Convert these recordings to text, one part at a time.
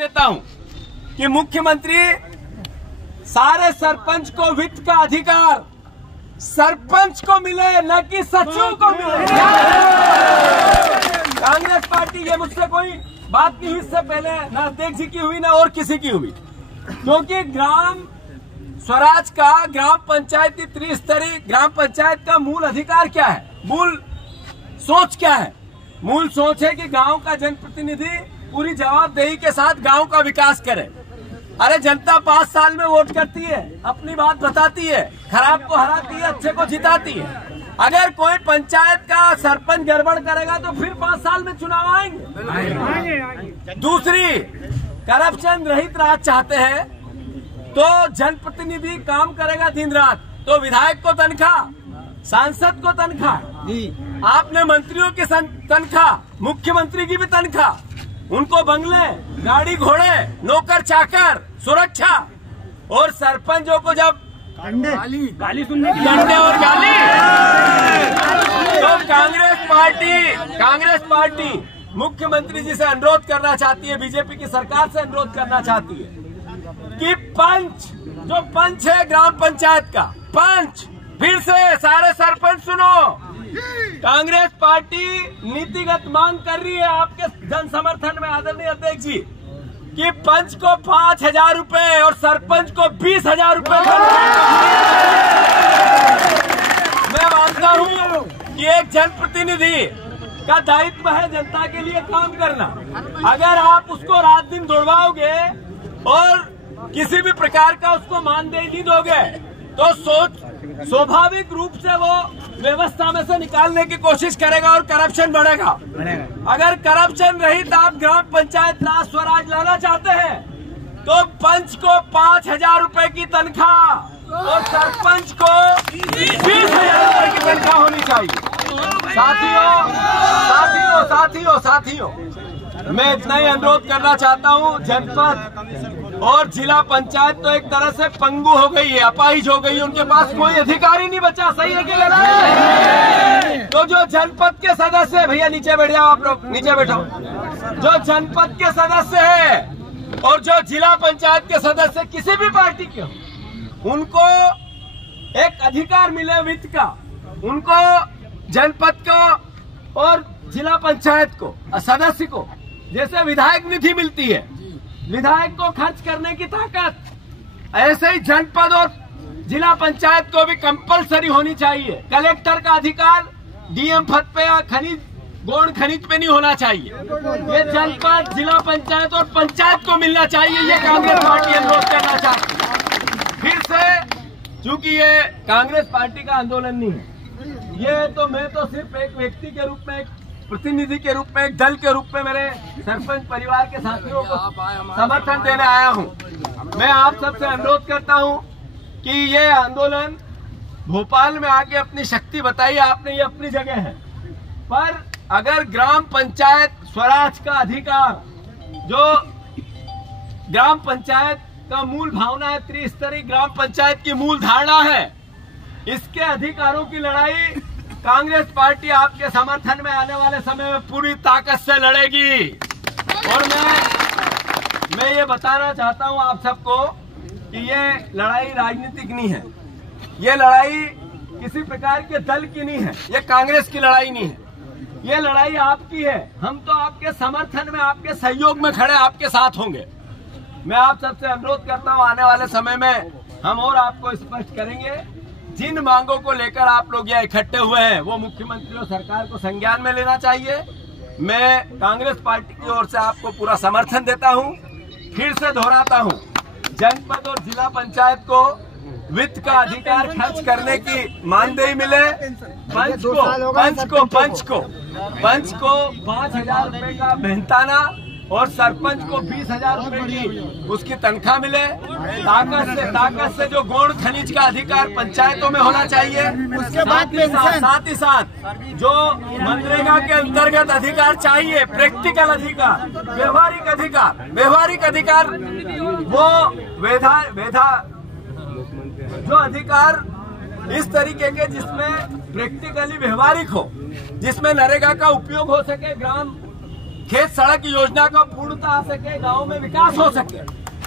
देता हूं कि मुख्यमंत्री सारे सरपंच को वित्त का अधिकार सरपंच को मिले, न कि सचिव को मिले। कांग्रेस पार्टी ये मुझसे कोई बात नहीं हुई इससे पहले, न अध्यक्ष जी की हुई न और किसी की हुई, क्योंकि ग्राम स्वराज का, ग्राम पंचायती त्रिस्तरीय ग्राम पंचायत का मूल अधिकार क्या है, मूल सोच क्या है? मूल सोच है कि गांव का जनप्रतिनिधि पूरी जवाबदेही के साथ गांव का विकास करे। अरे जनता 5 साल में वोट करती है, अपनी बात बताती है, खराब को हराती है, अच्छे को जिताती है। अगर कोई पंचायत का सरपंच गड़बड़ करेगा तो फिर 5 साल में चुनाव आएंगे। दूसरी, करप्शन रहित राज चाहते हैं तो जनप्रतिनिधि काम करेगा दिन रात, तो विधायक को तनख्वाह, सांसद को तनख्वाह, आपने मंत्रियों की तनख्वाह, मुख्यमंत्री की भी तनख्वाह, उनको बंगले, गाड़ी घोड़े, नौकर चाकर, सुरक्षा, और सरपंचों को जब गाली सुनने की डंडे और गाली, तो कांग्रेस पार्टी मुख्यमंत्री जी से अनुरोध करना चाहती है, बीजेपी की सरकार से अनुरोध करना चाहती है कि जो पंच है ग्राम पंचायत का पंच, फिर से सारे सरपंच सुनो, कांग्रेस पार्टी नीतिगत मांग कर रही है आपके जन समर्थन में आदरणीय अध्यक्ष जी कि पंच को 5,000 रुपए और सरपंच को 20,000 रुपए। मैं मानता हूं कि एक जनप्रतिनिधि का दायित्व है जनता के लिए काम करना। अगर आप उसको रात दिन दौड़वाओगे और किसी भी प्रकार का उसको मानदेय नहीं दोगे तो स्वाभाविक रूप से वो व्यवस्था में से निकालने की कोशिश करेगा और करप्शन बढ़ेगा। अगर करप्शन रहित आप ग्राम पंचायत राज स्वराज लाना चाहते हैं तो पंच को 5,000 रुपए की तनख्वाह और सरपंच को 20,000 रुपए की तनख्वाह होनी चाहिए। साथियों, मैं इतना ही अनुरोध करना चाहता हूं, जनपद और जिला पंचायत तो एक तरह से पंगु हो गई है, अपाहिज हो गई है, उनके पास कोई अधिकार ही नहीं बचा। सही है कि गलत है? तो जो जनपद के सदस्य, भैया नीचे बैठ जाओ, आप लोग नीचे बैठो, जो जनपद के सदस्य है और जो जिला पंचायत के सदस्य किसी भी पार्टी के हो, उनको एक अधिकार मिले वित्त का, उनको जनपद को और जिला पंचायत को सदस्य को जैसे विधायक निधि मिलती है, विधायक को खर्च करने की ताकत, ऐसे ही जनपद और जिला पंचायत को भी कंपलसरी होनी चाहिए। कलेक्टर का अधिकार डीएम पद पे या गौण खनिज पे नहीं होना चाहिए, ये जनपद, जिला पंचायत और पंचायत को मिलना चाहिए। ये कांग्रेस पार्टी अनुरोध करना चाहती है। फिर से, चूंकि ये कांग्रेस पार्टी का आंदोलन नहीं है, ये तो मैं तो सिर्फ एक व्यक्ति के रूप में, एक प्रतिनिधि के रूप में, एक दल के रूप में मेरे सरपंच परिवार के साथियों को समर्थन देने आया हूं। मैं आप सबसे अनुरोध करता हूं कि ये आंदोलन भोपाल में आके अपनी शक्ति बताई, आपने ये अपनी जगह है, पर अगर ग्राम पंचायत स्वराज का अधिकार, जो ग्राम पंचायत का मूल भावना है, त्रिस्तरीय ग्राम पंचायत की मूल धारणा है, इसके अधिकारों की लड़ाई कांग्रेस पार्टी आपके समर्थन में आने वाले समय में पूरी ताकत से लड़ेगी। और मैं ये बताना चाहता हूं आप सबको कि ये लड़ाई राजनीतिक नहीं है, ये लड़ाई किसी प्रकार के दल की नहीं है, ये कांग्रेस की लड़ाई नहीं है, ये लड़ाई आपकी है। हम तो आपके समर्थन में, आपके सहयोग में खड़े, आपके साथ होंगे। मैं आप सबसे अनुरोध करता हूं, आने वाले समय में हम और आपको स्पष्ट करेंगे। जिन मांगों को लेकर आप लोग यहाँ इकट्ठे हुए हैं वो मुख्यमंत्री और सरकार को संज्ञान में लेना चाहिए। मैं कांग्रेस पार्टी की ओर से आपको पूरा समर्थन देता हूं। फिर से दोहराता हूं, जनपद और जिला पंचायत को वित्त का अधिकार खर्च करने की मानदेय मिले, पंच को 5,000 रुपए का मेहनताना और सरपंच को 20,000 रुपए की उसकी तनख्वाह मिले। ताकत से जो गौण खनिज का अधिकार पंचायतों में होना चाहिए, उसके बाद साथ ही साथ जो मनरेगा के अंतर्गत अधिकार चाहिए, प्रैक्टिकल अधिकार, व्यवहारिक अधिकार, वो जो अधिकार इस तरीके के जिसमें प्रैक्टिकली व्यवहारिक हो, जिसमें नरेगा का उपयोग हो सके ग्राम खेत सड़क योजना का पूर्णता आ सके, गांव में विकास हो सके,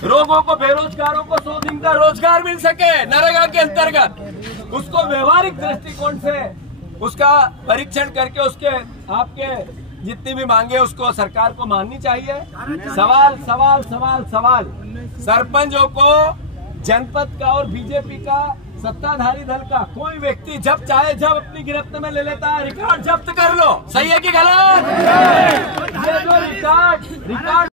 लोगों को, बेरोजगारों को 100 दिन का रोजगार मिल सके नरेगा के अंतर्गत, उसको व्यवहारिक दृष्टिकोण से उसका परीक्षण करके उसके आपके जितनी भी मांगे उसको सरकार को माननी चाहिए। सवाल सवाल सवाल सवाल सरपंचों को जनपद का और बीजेपी का सत्ताधारी दल का कोई व्यक्ति जब चाहे जब अपनी गिरफ्त में ले लेता है, रिकॉर्ड जब्त कर लो, सही है कि गलत? ये जो रिकॉर्ड